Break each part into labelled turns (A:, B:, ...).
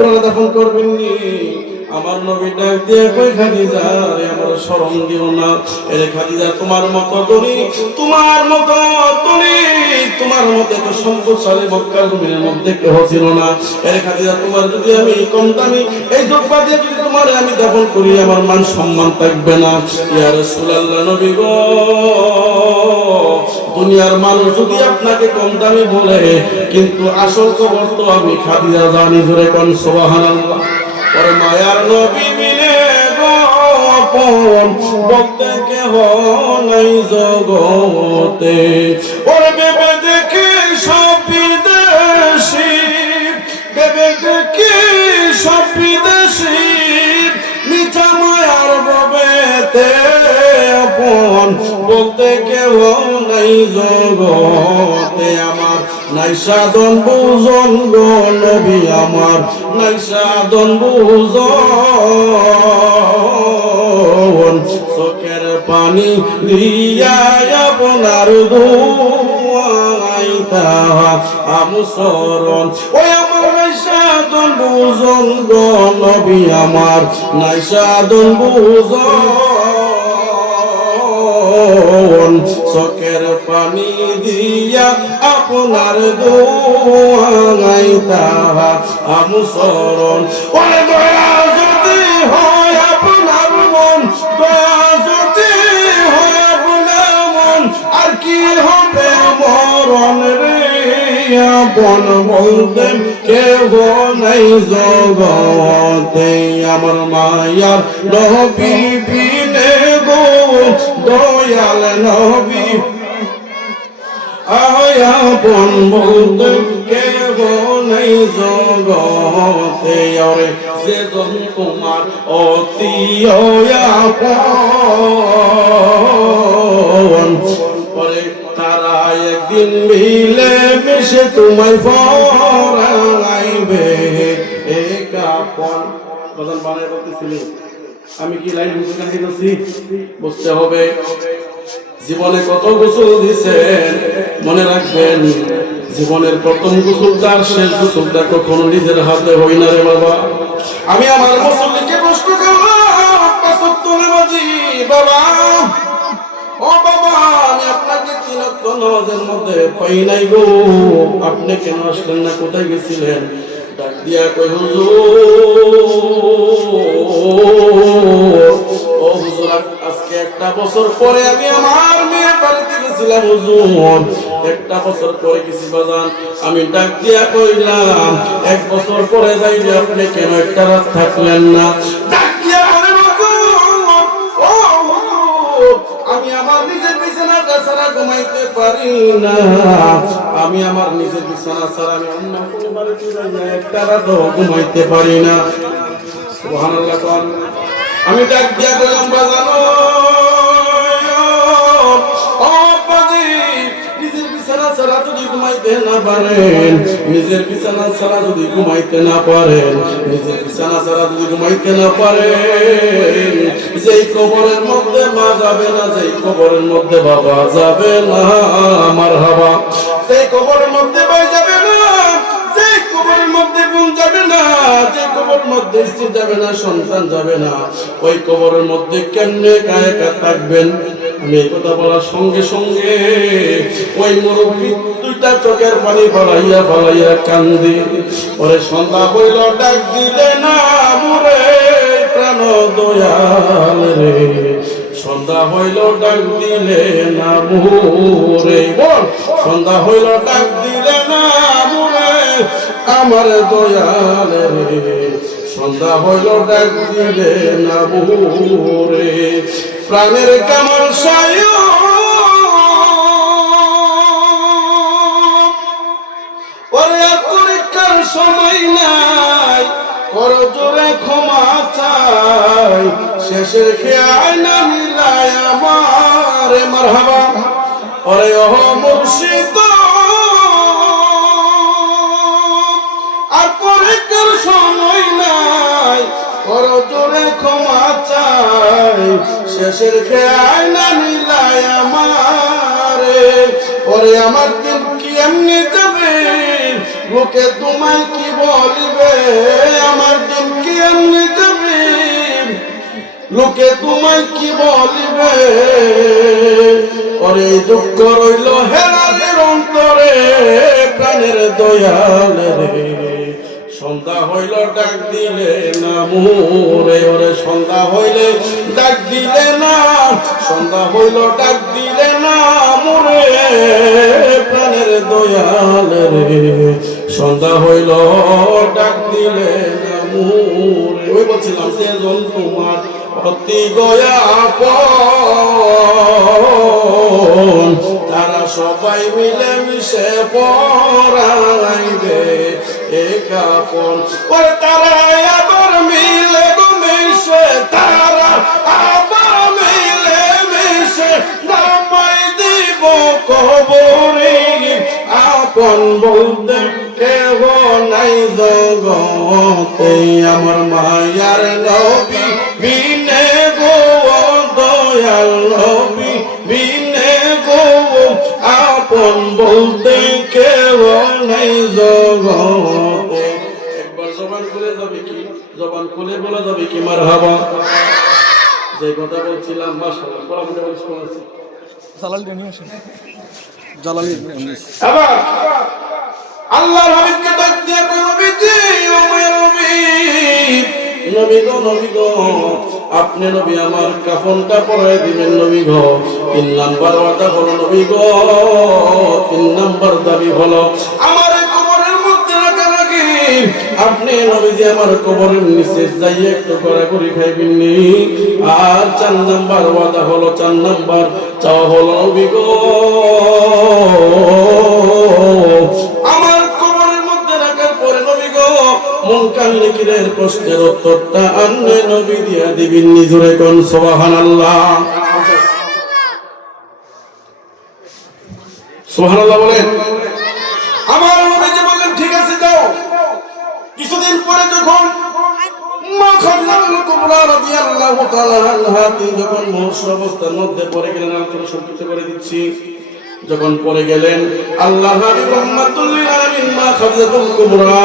A: আপনারা দাফন করবেন নি আমার নবী ডাক দিয়ে কই খাদিজা রে আমার শরম দিও না। এরে খাদিজা, তোমার মতো ধনী, তোমার মতো ধনী, তোমার মতো এত সম্পদশালী মক্কার জমিনের মধ্যে কেহ ছিল না। এরে খাদিজা, তোমার যদি আমি কম দামি, এই যোগ্যা দিয়ে যদি তোমার আমি দাফন করি, আমার মান সম্মান থাকবে না। ইয়া রাসূলুল্লাহ, নবী গো। দুনিয়ার মানুষ যদি আপনাকে কম দামি বলে, কিন্তু আসল খবর তো আমি খাদিয়া জানি ধরে কোন ওরে মায়ার নবী মিলে জগতে। দেখি সব বলতে কেউ নাই জগতে আমার। নাই সাধন বুজন গো নবী আমার। নাই সাধন বুজন চোখের পানি দিয়া আপনার ওই আমার নাই সাধন বুজন গো নবী আমার। নাই সাধন বুজন চোখের পানি দিয়া আপনার দোয়াইতা আমসরণ ওরে দয়া যদি হয় আপনার মন, দয়া যদি হয় আপনার মন, আর কি হবে মরণ রে? আপন বলতে কেহ নাই জগতে, আমার মায়ার নবী বিনে দয়াল নবী। আপন বলতে কেহ নাই জগতে অরে যে জন তোমার অতি আপন পরে তারা একদিন মিলে মিশে তোমায় ফরাইবে একাপন। বাজান বানায় বলতেছিলি আমি কি লাইন বুঝতে করছি বুঝতে হবে। জীবনে কত গোসল দিছেন মনে রাখবেন, জীবনের প্রথম গোসলটার শেষ গোসলটা কখনো নিজের হাতে হই না রে বাবা। আমি আমার মুসল্লিকে প্রশ্ন নামাজি বাবা। ও বাবা, আমি আপনাকে তিনত্ব নামাজের মধ্যে পাই নাই গো। আপনি কেন আসলেন না? কোথায় গেছিলেন? দিয়া কই হুজুর আজকে একটা বছর পরে আমি আমার মেয়ে বাড়িতে গেছিলাম, হুজুর। একটা বছর পরে গেছি বাজান। আমি ডাক দিয়া কইলাম, এক বছর পরে যাইলে আপনি কেন একটা রাত থাকলেন না? আমি আমার নিজের বিছানাটা ছাড়া ঘুমাইতে পারি না। আমি আমার নিজের বিছানা ছাড়া আমি অন্য কোনো বাড়িতে যাই একটা রাতও ঘুমাইতে পারি না। সুবহানাল্লাহ কোন আমি ডাক দিয়া গেলাম বাজানো নিজের বিছানা ছাড়া যদি ঘুমাইতে না পারেন, নিজের বিছানা ছাড়া যদি ঘুমাইতে না পারেন, নিজের বিছানা ছাড়া যদি ঘুমাইতে না পারেন যেই কবরের মধ্যে মা যাবে না, যেই কবরের মধ্যে বাবা যাবে না, আমার হাবা। সেই কবরের মধ্যে ভাই যাবে না ওই সঙ্গে সঙ্গে ওই দুইটা চোখের পানি ফলাইয়া ফলাইয়া কান্দি। ওরে সন্ধ্যা বইল, ডাক দিলে না, মুরে। দয়াল রে। সন্ধ্যা হইল ডাক দিলে না মুরে। সন্ধ্যা হইল ডাক দিলে না মুরে, আমার দয়াল রে। সন্ধ্যা হইল ডাক দিলে না মুরে। প্রাণের কামল সায় ওরে সময় কর জোরে ক্ষমা চাই। শেষের খেয়ায় না মিলায় আমার। মারহাবা। ওরে ওহ মুর্শিদ। আর পরীক্ষার সময় নাই। কর জোরে ক্ষমা চাই। শেষের খেয়ায় না মিলায় আমারে। ওরে আমার দিন কি এমনি যাবে? লোকে তোমায় বলিবে, আমার কি এমনি যাবে লোকে তোমায় কি বলিবে? ওরে দুঃখ রইল হেরাদের অন্তরে, প্রাণের রে। সন্ধ্যা হইল, ডাক দিলে না মোরে। ওরে সন্ধ্যা হইলে, ডাক দিলে না, সন্ধ্যা হইল, ডাক দিলে না মোরে। প্রাণের দয়ালে রে। সন্ধ্যা হইল, ডাক দিলে ওই বলছিলাম, যে জন তোমার অতি গয়া তারা সবাই মিলে মিশে পড়াইবে এ কাপন। ওরে তারা আবার মিলে মিশে, তারা আবার মিলে মিশে নামাই দিব কবরে আপন বলতে জগতে আমার মায়ার নবী বিনে গো দয়াল নবী বিনে গো আপন বলতে কেহ নাই জগতে। একবার জবান খুলে যাবে কি? জবান খুলে বলা যাবে কি? মার হাবা যে কথা বলছিলাম মাশাআল্লাহ পড়াশোনা
B: জালালি। জালালি।
A: আবার। আল্লাহর হাবিবকে ডাক দিয়ে নবী। গো নবী গো, আপনি নবী আমার কাফনটা পরাই দিবেন নবী গো। তিন নাম্বার ওয়াদা হলো নবী গো, তিন নাম্বার দাবি হলো আমার কবরের মধ্যে আপনি আমার কবরের নিচে যাইয়ে একটু কড়াকড়ি খাইবেন নি। আর চার নাম্বার ওয়াদা হলো, চার নাম্বার চাওয়া হলো নবী গো। কিরের প্রশ্নের উত্তরটা আন্নে নবী দিয়া দিবিন নিজুরে কোন? সুবহানাল্লাহ। সুবহানাল্লাহ বলেন। আমার নবীজি বললেন ঠিক আছে, যাও। কিছুদিন পরে যখন যখন মহর্ষ অবস্থার মধ্যে পড়ে গেলেন করে দিচ্ছি। যখন পড়ে গেলেন আল্লাহ রহমাতুল্লিল আলামিন কুবরা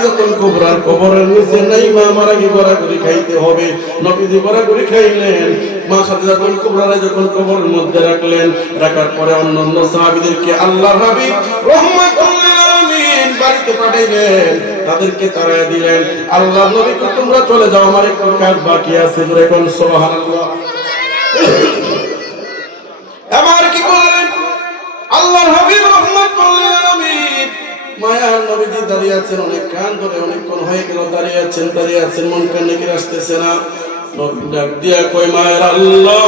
A: আমার খাদিজাতুল কবরের নিচে নাই, মা আমার আগে গড়াগড়ি খাইতে হবে। নবীজি গড়াগড়ি খাইলেন। মা খাদিজাতুল কুবরারে যখন কবরের মধ্যে রাখলেন, রাখার পরে অন্যান্য সাহাবীদেরকে আল্লাহর হাবিব রহমাতুল্লাহ বাড়িতে পাঠাইলেন। তাদেরকে তাড়ায় দিলেন। আল্লাহ নবী কো তোমরা চলে যাও, আমার একটু কাজ বাকি আছে। জোরে কোন নবীজি দাঁড়িয়ে আছেন, অনেক কান ধরে, অনেকক্ষণ হয়ে গেল, দাঁড়িয়ে আছেন দাঁড়িয়ে আছেন, মন কান নাকি আসতেছে না। ডাক দিয়া কই মায়ের আল্লাহ,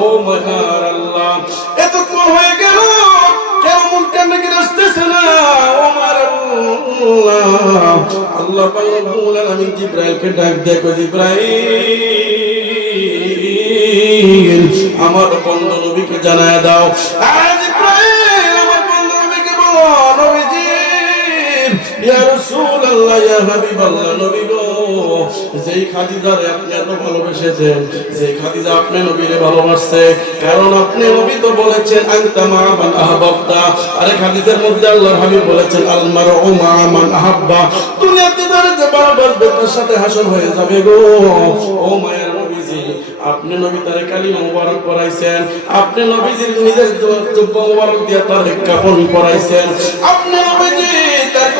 A: ও মায়ার আল্লাহ, এতক্ষণ হয়ে গেল কেন মন কান নাকি আসতেছে না? ও মায়ের আল্লাহ আল্লাহ পাক রব্বুল আলামিন জিব্রাইলকে ডাক দিয়া কই জিব্রাইল, আমার বন্ধু নবীকে জানায় দাও। আপনি আরে খাদিজার মধ্যে আল্লাহর হাবিব বলেছেন, আল মারউ আহাব্বা। দুনিয়াতে বেটার সাথে হাসর হয়ে যাবে গো। ও মায়ের নবীজি, আপনি নবী তারে কালিমা মুবারক পড়াইছেন, আপনি নবীজির নিজের জুব্বা মুবারক দিয়ে তার কাফন আপনি নবীজি তার